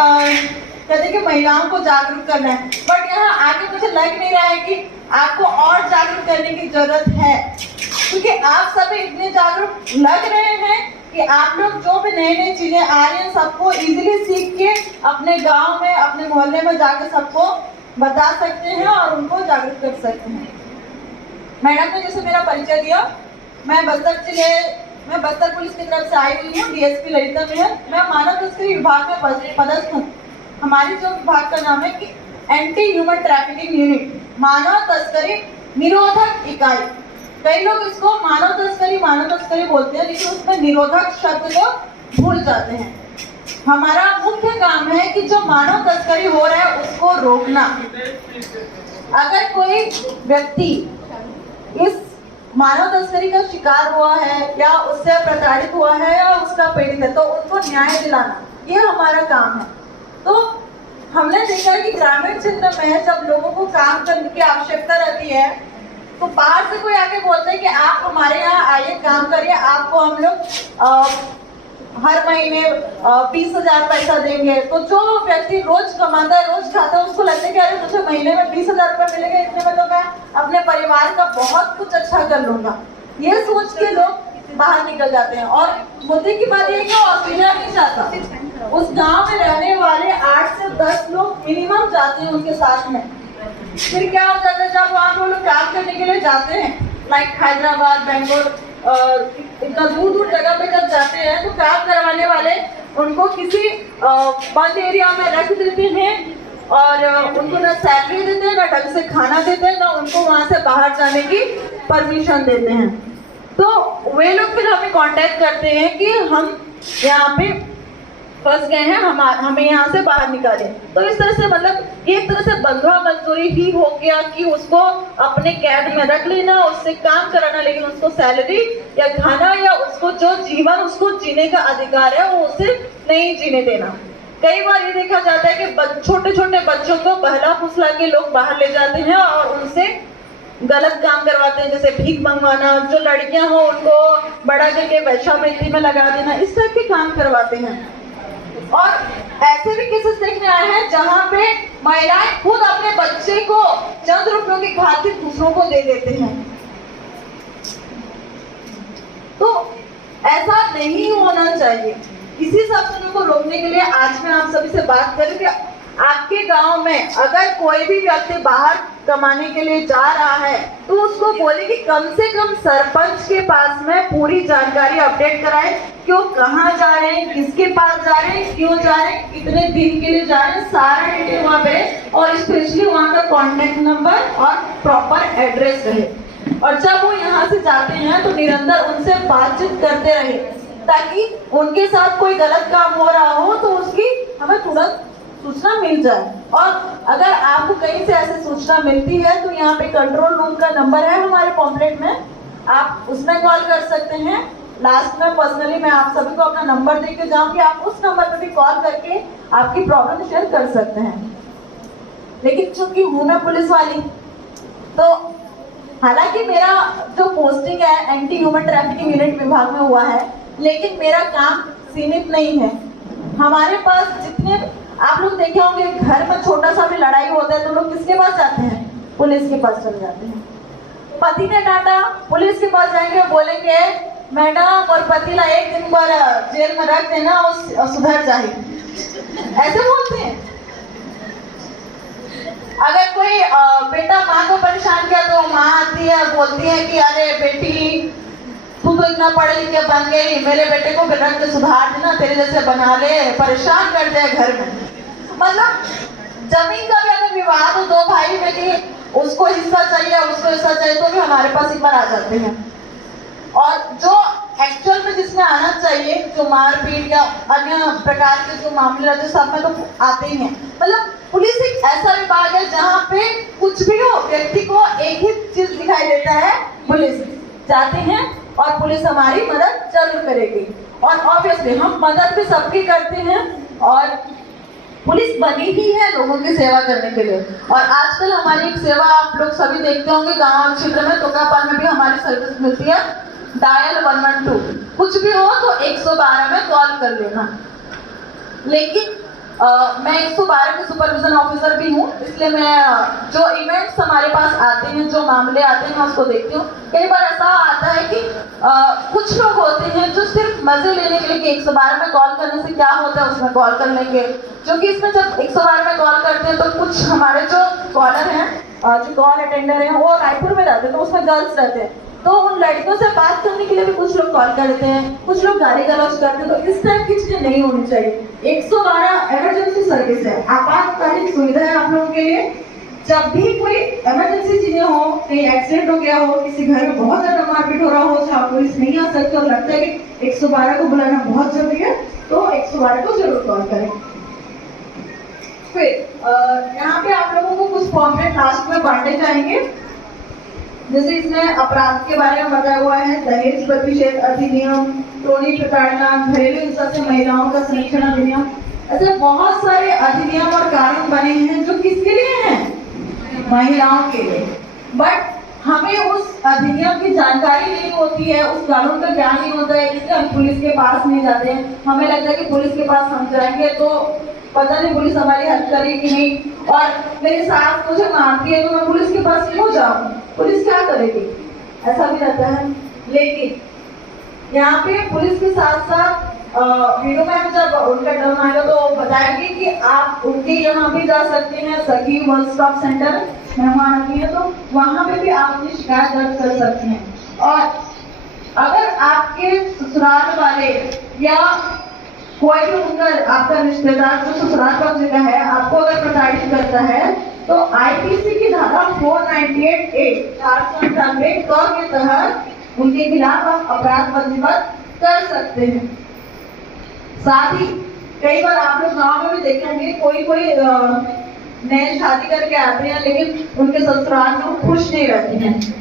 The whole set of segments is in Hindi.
कहते कि महिलाओं को जागरूक करना है, बट यहाँ आगे मुझे लग नहीं रहा है कि आपको और जागरूक करने की जरूरत है, क्योंकि आप सभी इतने जागरूक लग रहे हैं कि आप लोग जो भी नई नई चीजें आ रही हैं सबको इजीली सीख के अपने गांव में, अपने मोहल्ले में जाकर सबको बता सकते हैं और उनको जागरूक कर सकते हैं। मैडम ने जैसे मेरा परिचय दिया, मैं बस्तर पुलिस की तरफ से आई हुई हूँ, डीएसपी ललिता मेहर। मैं मानव तस्करी विभाग में पदस्थ हूँ। हमारी जो विभाग का नाम है कि एंटी ह्यूमन ट्रैफिकिंग यूनिट, मानव तस्करी निरोधक इकाई। कई लोग इसको मानव तस्करी बोलते हैं, लेकिन उसमें निरोधक शब्द को भूल जाते हैं। हमारा मुख्य काम है कि जो मानव तस्करी हो रहा है उसको रोकना। अगर कोई व्यक्ति इस मानव तस्करी का शिकार हुआ है या उससे प्रताड़ित हुआ है या उसका पीड़ित है, तो उनको न्याय दिलाना, ये हमारा काम है। तो हमने देखा है कि ग्रामीण क्षेत्र में जब लोगों को काम करने की आवश्यकता रहती है, तो बाहर से कोई आके बोलते हैं कि आप हमारे यहाँ आइए, काम करिए, आपको हम लोग हर महीने 20,000 पैसा देंगे। तो जो व्यक्ति रोज कमाता है, रोज खाता है, उसको लगता है कि अरे मुझे महीने में 20,000 रुपये मिलेगा, इतने में तो मैं अपने परिवार का बहुत कुछ अच्छा कर लूंगा। ये सोच के लोग बाहर निकल जाते हैं। और मुद्दे की बात यह है कि वो अकेला नहीं जाता, उस गांव में रहने वाले 8 से 10 लोग मिनिमम जाते हैं उनके साथ में। फिर क्या हो जाता है, जब वहाँ वो लोग काम करने के लिए जाते हैं, लाइक हैदराबाद, बेंगलोर, इतना दूर दूर जगह पे जब जाते हैं, तो काम करवाने वाले उनको किसी बंद एरिया में रख देते हैं और उनको ना सैलरी देते हैं, ना ढंग से खाना देते हैं, ना उनको वहाँ से बाहर जाने की परमिशन देते हैं। तो वे लोग फिर हमें कांटेक्ट करते हैं कि हम यहाँ पे फंस गए हैं, हमें यहाँ से बाहर निकाले। तो इस तरह से मतलब एक तरह से बंधुआ मजदूरी ही हो गया कि उसको अपने कैद में रख लेना, उससे काम कराना, लेकिन उसको सैलरी या खाना या उसको जो जीवन उसको जीने का अधिकार है वो उसे नहीं जीने देना। कई बार ये देखा जाता है कि छोटे छोटे बच्चों को बहला फुसला के लोग बाहर ले जाते हैं और उनसे गलत काम करवाते हैं, जैसे भीख मंगवाना, जो लड़कियां हो उनको बड़ा करके वैश्यावृत्ति में लगा देना, इस तरह के काम करवाते हैं। और ऐसे भी केसेस देखने आए हैं जहां पे महिलाएं खुद अपने बच्चे को चंद रुपयों की खातिर दूसरों को दे देते हैं। तो ऐसा नहीं होना चाहिए। इसी सब चीजों को रोकने के लिए आज मैं आप सभी से बात करूं कि आपके गांव में अगर कोई भी व्यक्ति बाहर कमाने के लिए जा रहा है, तो उसको बोले कि कम से कम सरपंच के पास में पूरी जानकारी अपडेट कराएं, क्यों, कहाँ जा रहे हैं, किसके पास जा रहे हैं, क्यों जा रहे हैं, कितने दिन के लिए जा रहे हैं, सारा डिटेल वहाँ पे, और स्पेशली वहाँ का कॉन्टेक्ट नंबर और प्रॉपर एड्रेस रहे। और जब वो यहाँ से जाते हैं तो निरंतर उनसे बातचीत करते रहे, ताकि उनके साथ कोई गलत काम हो रहा हो तो उसकी हमें तुरंत सूचना मिल जाए। और अगर आपको कहीं से ऐसी सूचना मिलती है तो यहाँ पे कंट्रोल रूम का नंबर है हमारे पॉम्पलेट में, आप उसमें कॉल कर सकते हैं। लास्ट में पर्सनली मैं आप सभी को अपना नंबर देके जाऊंगी, आप उस नंबर पे भी कॉल करके आपकी प्रॉब्लम शेयर कर सकते हैं। लेकिन चूंकि हूँ मैं पुलिस वाली, तो हालांकि मेरा जो पोस्टिंग है एंटी ह्यूमन ट्रैफिकिंग यूनिट विभाग में हुआ है, लेकिन मेरा काम सीमित नहीं है। हमारे पास जितने आप लोग देखे होंगे, घर में छोटा सा भी लड़ाई होता है तो लोग किसके पास जाते हैं, पुलिस के पास चले जाते हैं। पति ने डांटा, पुलिस के पास जाएंगे, बोलेंगे मैडम और पतिला एक दिन पर जेल में रख देना और सुधर जाएगी, ऐसे बोलते हैं। अगर कोई बेटा माँ को परेशान किया तो माँ आती है, बोलती है कि अरे बेटी तू तो इतना पढ़े लिखे बन गई, मेरे बेटे को रख के सुधार देना, तेरे जैसे बना ले, परेशान कर दे घर में। मतलब जमीन का भी अगर विवाद हो दो भाई में कि उसको हिस्सा चाहिए उसको हिस्सा चाहिए, तो भी हमारे पास एक बार आ जाते हैं। और जो एक्चुअल में जिसमें आना चाहिए, जो मारपीट या अन्य प्रकार के जो मामले रहते हैं सब में तो आते ही हैं। मतलब पुलिस एक ऐसा विभाग है जहाँ पे कुछ भी हो व्यक्ति को एक ही चीज दिखाई देता है, पुलिस जाते हैं और पुलिस हमारी मदद जरूर करेगी। और ऑब्वियसली हम मदद भी सबकी करते हैं और पुलिस बनी ही है लोगों की सेवा करने के लिए। और आजकल हमारी एक सेवा आप लोग सभी देखते होंगे, गांव क्षेत्र में तोकापाल में भी हमारी सर्विस मिलती है, डायल 112। कुछ भी हो तो 112 में कॉल कर लेना। लेकिन मैं 112 की सुपरविजन ऑफिसर भी हूँ, इसलिए मैं जो इवेंट्स हमारे पास आते हैं, जो मामले आते हैं, मैं उसको देखती हूँ। कई बार ऐसा आता है कि कुछ लोग होते हैं जो सिर्फ मजे लेने के लिए कि 112 में कॉल करने से क्या होता है, उसमें कॉल कर लेंगे। जो कि इसमें जब 112 में कॉल करते हैं तो कुछ हमारे जो कॉलर हैं, जो कॉल अटेंडर हैं, वो रायपुर में रहते हैं, तो उसमें गर्ल्स रहते हैं, तो उन लड़कियों से बात करने के लिए भी कुछ लोग कॉल करते हैं, कुछ लोग गाली गलौज करते हैं। तो इस टाइप की चीजें नहीं होनी चाहिए। 112 इमरजेंसी सर्विस है, आपातकालीन सुविधा है आप लोगों के लिए। जब भी कोई इमरजेंसी चीजें हो, कहीं एक्सीडेंट हो गया हो, किसी घर में बहुत ज्यादा मारपीट हो रहा हो, जहाँ पुलिस नहीं आ सकती और लगता है कि 112 को बुलाना बहुत जरूरी है, तो 112 को जरूर कॉल करें। फिर यहाँ पे आप लोगों को कुछ फॉर्मेट लास्ट में बांटे जाएंगे, जैसे इसमें अपराध के बारे में बताया हुआ है, दहेज प्रतिषेध अधिनियम, टोनी प्रताड़ना, घरेलू हिंसा से महिलाओं का संरक्षण अधिनियम। ऐसे बहुत सारे अधिनियम और कानून बने हैं जो किसके लिए हैं? महिलाओं के लिए। बट हमें उस अधिनियम की जानकारी नहीं होती है, उस कानून का ज्ञान नहीं होता है, इसलिए हम पुलिस के पास नहीं जाते हैं। हमें लगता है कि पुलिस के पास हम जाएंगे तो पता नहीं पुलिस हमारी हेल्प करेगी कि नहीं, और मेरी सास मुझे मारती है तो मैं पुलिस के पास क्यों जाऊं, पुलिस क्या करेगी, ऐसा भी रहता है। लेकिन यहाँ पे पुलिस के साथ साथ वीडियो में जब उनका टर्म आएगा तो बताएंगे कि आप उनके यहाँ भी जा सकते हैं, सखी वन स्टॉप सेंटर मेहमान आती है, तो वहां पे भी आप अपनी शिकायत दर्ज कर सकते हैं। और अगर आपके ससुराल वाले या कोई भी उनका आपका रिश्तेदार जो ससुराल पक्ष का है आपको अगर प्रताड़ित करता है, तो आईपीसी की धारा 498A 498 के तहत उनके खिलाफ आप अपराध पंजीबद्ध कर सकते हैं। साथ ही कई बार आप लोग गांव में भी देखेंगे, कोई नए शादी करके आते हैं लेकिन उनके ससुराल में वो खुश नहीं रहते हैं,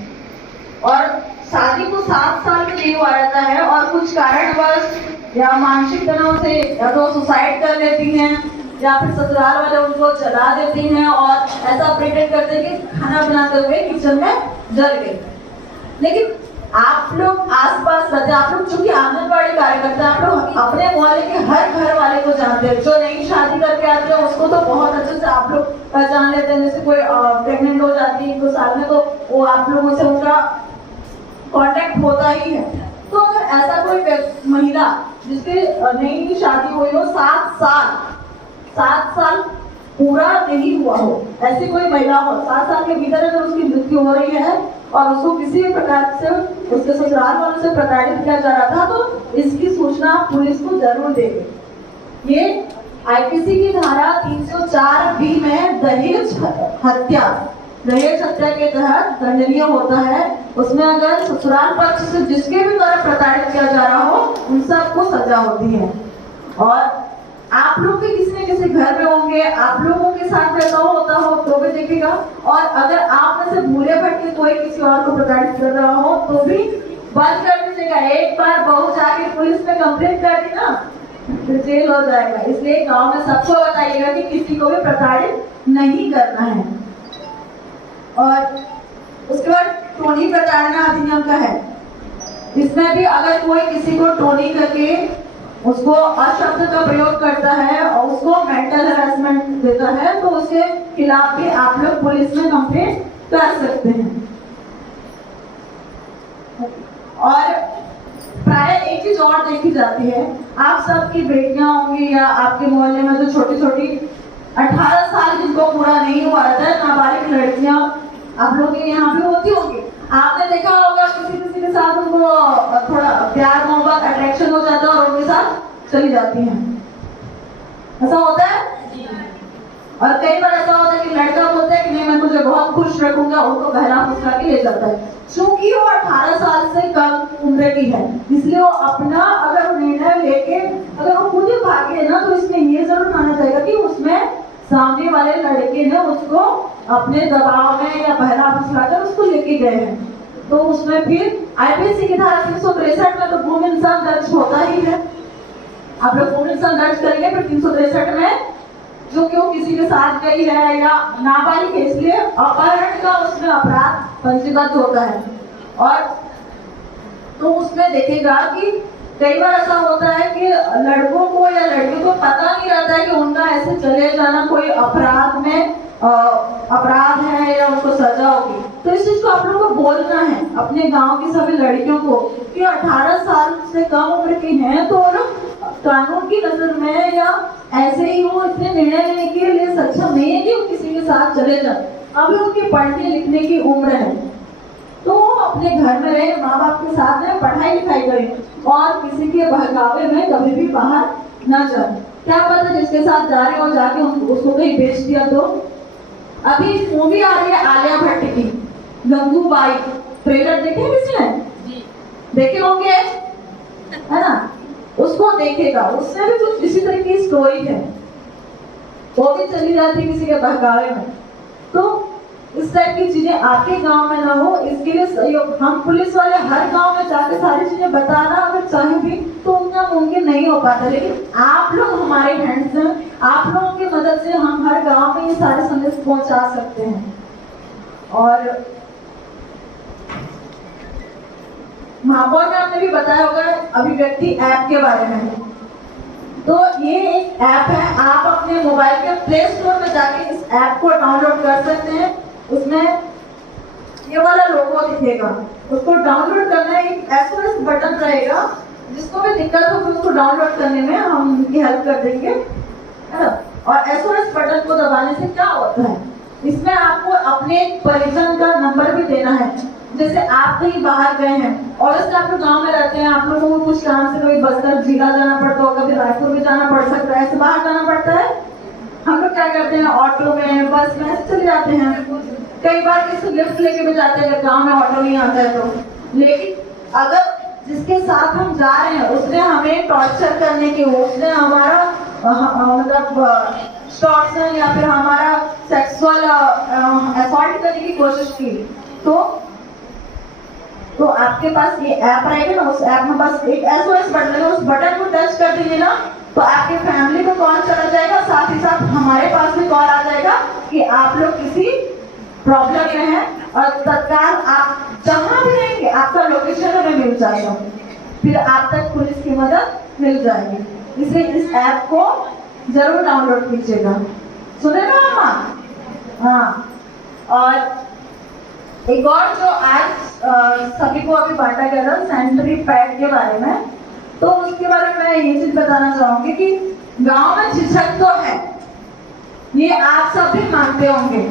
और शादी को 7 साल में नहीं हुआ रहता है, और कुछ कारणवश या मानसिक तनाव से या तो सुसाइड कर लेती हैं, या फिर ससुराल वाले उनको जला देते हैं और ऐसा प्रिटेंड करते हैं कि खाना बनाते हुए किचन में जल गए। लेकिन आप लोग आसपास रहते हैं, आप लोग चूंकि आंगनबाड़ी कार्यकर्ता, आप लोग अपने मोहल्ले के हर घर वाले को जानते हैं। जो नई शादी करके आते हैं उसको तो बहुत अच्छे से आप लोग पहचान लेते हैं। जैसे कोई प्रेग्नेंट हो जाती है 2 साल में, तो वो आप लोगों से उनका कांटेक्ट होता ही है। तो अगर ऐसा कोई महिला जिसकी नई शादी हुई हो, 7 साल पूरा नहीं हुआ हो, ऐसी कोई महिला हो, 7 साल के भीतर अगर उसकी मृत्यु हो रही है और उसको किसी भी प्रकार से उसके ससुराल वालों से प्रताड़ित किया जा रहा था, तो इसकी सूचना पुलिस को जरूर देगी। ये आईपीसी की धारा 304B में दहेज हत्या के तहत दंडनीय होता है। उसमें अगर ससुराल पक्ष से जिसके भी द्वारा प्रताड़ित किया जा रहा हो, उन सबको सजा होती है। और आप लोग के किसी न किसी घर में होंगे, आप लोगों के साथ ऐसा होता हो तो भी देखिएगा। और अगर आप में से भूले भटके कोई किसी और को प्रताड़ित कर रहा हो तो भी बंद कर दीजिएगा। एक बार बहू जाके पुलिस में कंप्लेंट कर दी ना तो जेल हो जाएगा। इसलिए गांव में सबको बताइएगा कि किसी को भी प्रताड़ित नहीं करना है। और उसके बाद टोनी प्रताड़ना अधिनियम का है, इसमें भी अगर कोई किसी को टोनी करके उसको अशब्द का प्रयोग करता है और उसको मेंटल हैरेसमेंट देता है, तो उसके खिलाफ भी आप लोग पुलिस में कंप्लेंट कर सकते हैं। और प्राय एक चीज और देखी जाती है, आप सबकी बेटियां होंगी या आपके मोहल्ले में जो छोटी छोटी 18 साल जिनको पूरा नहीं हुआ था, नाबालिग लड़कियां आप लोग के यहाँ भी होती होंगी। आपने देखा होगा किसी के साथ उनको थोड़ा प्यार मोहब्बत अट्रैक्शन हो जाता है और उनके साथ चली जाती हैं, ऐसा होता है। और कई बार ऐसा होता है कि लड़का बोलता है कि नहीं मैं तुझे बहुत खुश रखूंगा, उनको बहला फुसला के ले जाता है। चूंकि वो 18 साल से कम उम्र की है, इसलिए वो अपना अगर निर्णय लेके अगर वो खुद ही भागे ना, तो इसमें ये जरूर माना जाएगा कि उसमें सामने वाले लड़के ने उसको अपने दबाव में या बहला फुसलाकर उसको लेके गए हैं। तो उसमें फिर आईपीसी की धारा 363 में तो भूमि इंसान दर्ज होता ही है। आप लोग भूमि इंसान दर्ज करेंगे, फिर 363 में जो कि वो किसी के साथ गई है या नाबालिग है, इसलिए अपहरण का उसमें अपराध पंजीबद्ध होता है। और तो उसमें देखेगा कि कई बार ऐसा होता है कि लड़कों को या लड़कियों को पता नहीं रहता है कि उनका ऐसे चले जाना कोई अपराध है या उनको सजा होगी। तो इस चीज को आप लोगों को बोलना है अपने गांव की सभी लड़कियों को कि 18 साल से कम उम्र की हैं तो वो लोग कानून की नजर में या ऐसे ही वो इतने निर्णय लेने के लिए सक्षम नहीं है कि वो किसी के साथ चले जाए। अभी उनकी पढ़ने लिखने की उम्र है, तो अपने घर में रहे, माँ बाप के साथ रहे, पढ़ाई लिखाई करें और किसी के बहकावे में कभी भी बाहर न जाए। क्या पता जिसके साथ जा रहे हो जाके उसको कहीं बेच दिया। तो अभी मूवी आ रही है आलिया भट्ट की गंगूबाई, ट्रेलर देखे किसी ने? देखे होंगे है ना? उसको देखेगा, उसमें भी कुछ इसी तरह की स्टोरी है, वो भी चली जाती है किसी के बहकावे में। तो इस टाइप की चीजें आपके गांव में ना हो, इसके लिए सहयोग हम पुलिस वाले हर गांव में जाके सारी चीजें बताना अगर चाहे भी तो उतना मुमकिन नहीं हो पाता, लेकिन आप लोग हमारे हैंड्स में, आप लोगों की मदद से हम हर गांव में ये सारे संदेश पहुंचा सकते हैं। और महापौर ने आपने भी बताया होगा अभिव्यक्ति ऐप के बारे में। तो ये एक ऐप है, आप अपने मोबाइल के प्ले स्टोर में जाके इस ऐप को डाउनलोड कर सकते हैं। उसमें ये वाला लोगो दिखेगा, उसको डाउनलोड करना है। एक SOS बटन रहेगा, जिसको भी दिक्कत हो उसको डाउनलोड करने में हम उनकी हेल्प कर देंगे, है ना? और SOS बटन को दबाने से क्या होता है, इसमें आपको अपने परिजन का नंबर भी देना है। जैसे आप कहीं बाहर गए हैं और जैसे आप लोग गाँव में रहते हैं, आप लोगों को कुछ काम से कभी बस्तर जिला जाना पड़ता हो, कभी रायपुर भी जाना पड़ सकता है, ऐसे बाहर जाना पड़ता है। हम लोग क्या करते हैं, ऑटो में, बस में ऐसे चले जाते हैं। कई बार किसी लिफ्ट लेके भी जाते हैं अगर गाँव में ऑटो नहीं आता है तो। लेकिन अगर जिसके साथ हम जा रहे हैं उसने हमें टॉर्चर करने की, उसने हमारा मतलब टॉर्चर या फिर हमारा सेक्सुअल असॉल्ट करने की कोशिश की, तो आपके पास ये ऐप रहेगा ना, उस ऐप में बस एक SOS बटन है, उस बटन को टच कर दीजिए ना तो आपके फैमिली को कॉल चला जाएगा, साथ ही साथ हमारे पास भी कॉल आ जाएगा कि आप लोग किसी प्रॉब्लम में हैं और तत्काल आप जहां भी रहेंगे आपका लोकेशन हमें मिल जाएगा, फिर आप तक पुलिस की मदद मिल जाएगी। इसलिए इस ऐप को जरूर डाउनलोड कीजिएगा, सुने ना मामा? हाँ। और एक और जो आज सभी को अभी बांटा गया था सैनिटरी पैड के बारे में, तो उसके बारे में मैं ये चीज बताना चाहूंगी कि गांव में झिझक तो है, ये आप सब भी मानते होंगे।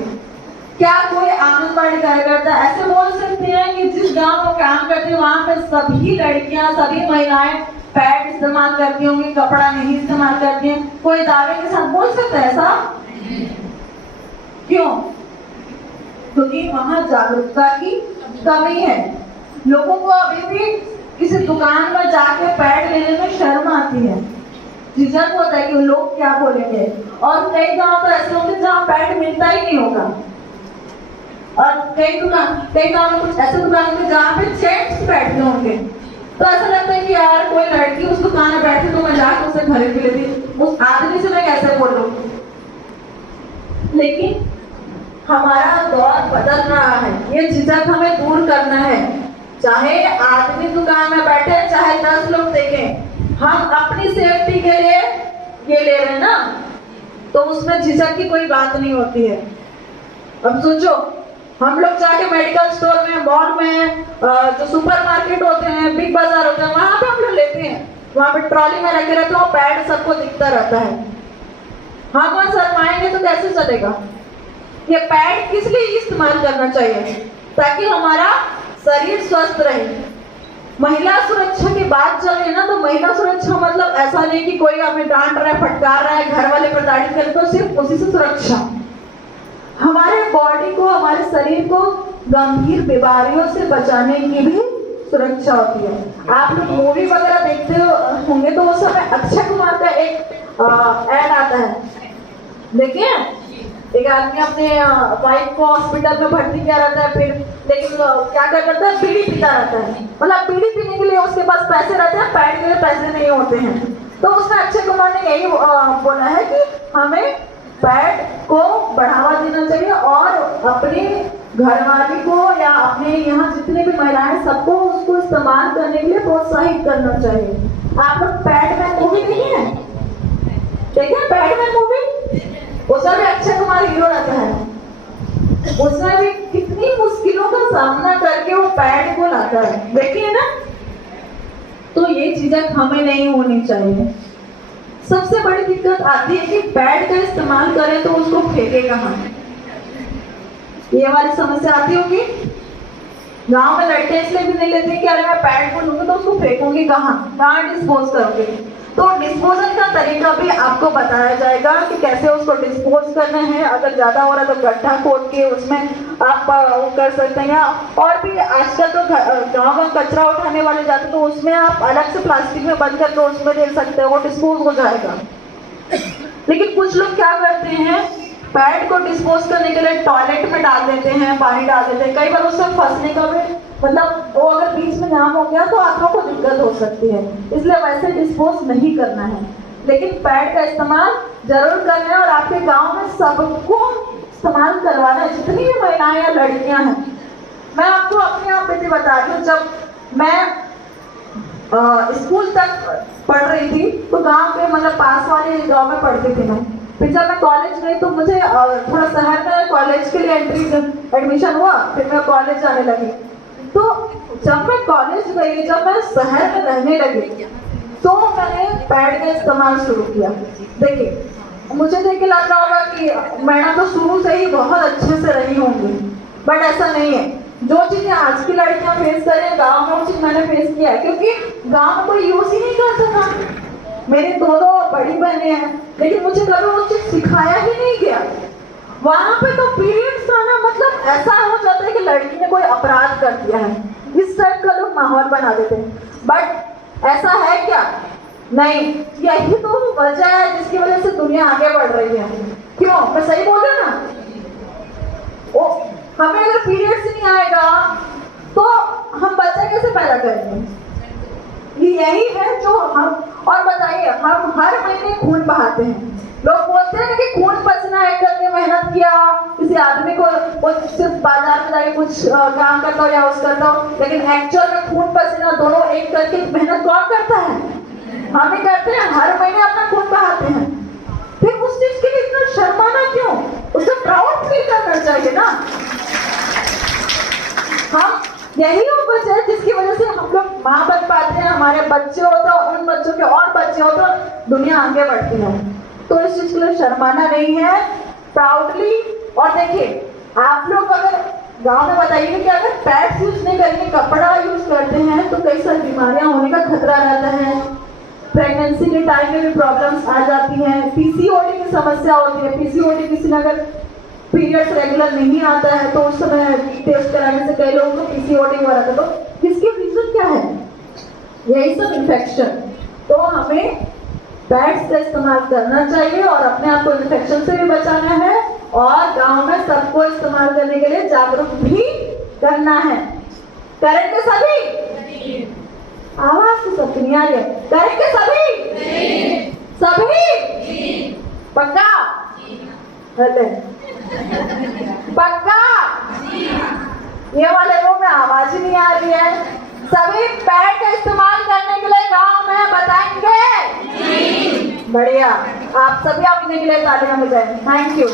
क्या कोई आंगनबाड़ी कार्यकर्ता ऐसे बोल सकते हैं कि जिस गांव में काम करते हैं वहां पे सभी लड़कियां, सभी महिलाएं पैड इस्तेमाल करती होंगी, कपड़ा नहीं इस्तेमाल करती हैं? कोई दावे के साथ बोल सकता है ऐसा? क्यों? क्योंकि वहां जागरूकता की कमी है। लोगों को अभी भी किसी दुकान में जाके पैड लेने में शर्म आती है, झिझक होता है कि लोग क्या बोलेंगे। और कई गांव तो ऐसे होंगे जहाँ पैड मिलता ही नहीं होगा, और कई गांव में कुछ ऐसे दुकान होंगे जहाँ पे जेंट्स बैठते होंगे, तो ऐसा लगता है कि यार कोई लड़की उस दुकान में बैठी तो मैं जाकर उसे खरीद भी लेती, उस आदमी से मैं कैसे बोलूं। लेकिन हमारा दौर बदल रहा है, ये झिझक हमें दूर करना है। चाहे आदमी दुकान में बैठे, चाहे 10 लोग देखें, हम अपनी सेफ्टी के लिए ये ले रहे हैं ना, तो उसमें झिझक की कोई बात नहीं होती है। अब सोचो, हम लोग जाके मेडिकल स्टोर में, मॉल में, जो सुपर मार्केट होते हैं, बिग बाजार होते हैं, वहां पे हम लोग लेते हैं, वहां पे ट्रॉली में रखे रहते हैं, पैड सबको दिखता रहता है। हम वहां शर्माएंगे तो कैसे चलेगा? ये पैड किस लिए इस्तेमाल करना चाहिए? ताकि हमारा शरीर स्वस्थ रहे। महिला सुरक्षा की बात चल रही है ना, तो महिला सुरक्षा मतलब ऐसा नहीं कि कोई हमें डांट रहा है, फटकार रहा है, घर वाले प्रताड़ित कर, तो सिर्फ उसी से सुरक्षा। हमारे बॉडी को, हमारे शरीर को गंभीर बीमारियों से बचाने की भी सुरक्षा होती है। आप लोग मूवी वगैरह देखते होंगे तो उस समय अक्षय कुमार का एक ऐड आता है, देखिए, एक आदमी अपने वाइफ को हॉस्पिटल में भर्ती किया रहता है, फिर लेकिन क्या कर करता है, बीड़ी पीता रहता है। मतलब बीड़ी पीने के लिए उसके पास पैसे रहते हैं, पैड के लिए पैसे नहीं होते हैं। तो उसमें अक्षय कुमार ने यही बोला है कि हमें पैड को बढ़ावा देना चाहिए और अपने घरवाली को या अपने यहाँ जितने भी महिलाएं सबको उसको इस्तेमाल करने के लिए प्रोत्साहित करना चाहिए। आप लोग बैटमैन मूवी देखी है? देखिए बैटमैन मूवी, उसमें भी अक्षय कुमार हीरो रहता है। उसमें भी कितनी मुश्किलों का सामना करके वो बैट को लाता है, देखिए ना। तो ये चीजें हमें नहीं होनी चाहिए। सबसे बड़ी दिक्कत आती है कि बैट का इस्तेमाल करें तो उसको फेंके कहाँ, ये वाली समस्या आती होगी। गांव में लड़के इसलिए भी नहीं लेते कि अरे मैं पैड को लूंगी तो उसको फेंकूंगी कहाँ डिस्पोज करोगे। तो डिस्पोजल का तरीका भी आपको बताया जाएगा कि कैसे उसको डिस्पोज करना है। अगर ज्यादा हो रहा है तो गड्ढा खोद के उसमें आप वो कर सकते हैं। और भी आजकल तो गाँव में कचरा उठाने वाले जाते तो उसमें आप अलग से प्लास्टिक में बंद करके उसमें दे सकते हो, वो डिस्पोज हो जाएगा। लेकिन कुछ लोग क्या करते हैं, पैड को डिस्पोज करने के लिए टॉयलेट में डाल देते हैं, पानी डाल देते हैं। कई बार उससे फंसने का भी मतलब वो अगर बीच में जाम हो गया तो आप लोगों को दिक्कत हो सकती है, इसलिए वैसे डिस्पोज नहीं करना है। लेकिन पैड का इस्तेमाल जरूर करना है और आपके गांव में सबको इस्तेमाल करवाना है, जितनी भी महिलाएं या लड़कियां हैं। मैं आपको अपने आप बेटी बता रही हूँ, जब मैं स्कूल तक पढ़ रही थी तो गांव के मतलब पास वाले गांव में पढ़ती थी मैं। फिर जब मैं कॉलेज गई तो मुझे थोड़ा शहर में कॉलेज के लिए एडमिशन हुआ, फिर मैं कॉलेज जाने लगी। तो जब मैं कॉलेज गई, जब मैं शहर में रहने लगी तो मैंने पैड का इस्तेमाल शुरू किया। देखिए मुझे देख के लग रहा होगा कि मैडम तो शुरू से ही बहुत अच्छे से रही होंगी, बट ऐसा नहीं है। जो चीजें आज की लड़कियां फेस कर रही हैं गाँव में, वो चीज मैंने फेस किया है, क्योंकि गाँव में कोई यूज ही नहीं करता था। मेरी दो बड़ी बहनें हैं, लेकिन मुझे कभी वो चीज सिखाया ही नहीं गया। वहां पे तो पीरियड्स आना मतलब ऐसा हो जाता है कि लड़की ने कोई अपराध कर दिया है, इस टाइप का लोग माहौल बना देते हैं। बट ऐसा है क्या? नहीं, यही तो वजह है जिसकी वजह से दुनिया आगे बढ़ रही है। क्यों? मैं सही बोल रही हूँ ना? हमें अगर पीरियड्स नहीं आएगा तो हम बच्चा कैसे पैदा करेंगे? यही है जो हम, और बताइए हम हर महीने खून बहाते हैं। लोग बोलते हैं कि खून पसीना एक करके मेहनत किया, किसी आदमी को वो सिर्फ बाजार में जाके कुछ काम करता हो या उस करता हो, लेकिन एक्चुअल में खून पसीना दोनों एक करके मेहनत कौन करता है? हम ही करते हैं, हर महीने अपना खून बहाते हैं। फिर उस चीज के लिए इतना शर्माना क्यों? उससे प्राउड फील करना चाहिए ना। हम यही वो वजह है जिसकी वजह से हम लोग माँ बन पाते हैं, हमारे बच्चे हो तो उन बच्चों के और बच्चे हो तो दुनिया आगे बढ़ती है। तो इस चीज के लिए शर्माना नहीं है, प्राउडली। और देखिए आप लोग अगर गांव में बताइए कि अगर पैड्स यूज नहीं करेंगे, कपड़ा यूज करते हैं तो कई सारी बीमारियां होने का खतरा रहता है। प्रेगनेंसी के टाइम में भी प्रॉब्लम्स आ जाती हैं, पीसीओडी की समस्या होती है। पीसीओडी किसी ने अगर पीरियड्स रेगुलर नहीं आता है तो उस समय टेस्ट कराने से कई लोगों को पीसीओडी हुआ रहता है। तो इसकी रीजन क्या है? यही सब इन्फेक्शन। तो हमें पैड्स का इस्तेमाल करना चाहिए और अपने आप को इन्फेक्शन से भी बचाना है, और गांव में सबको इस्तेमाल करने के लिए जागरूक भी करना है। करेंगे सभी? आवाज तो सबकी नहीं आ रही है। करेंगे सभी? सभी पक्का? पक्का? ये वाले रूम में आवाज ही नहीं आ रही है। सभी पैड का इस्तेमाल करने के लिए गांव में बताएंगे? बढ़िया, आप सभी अपने के लिए तालियां बजाएं। Thank you.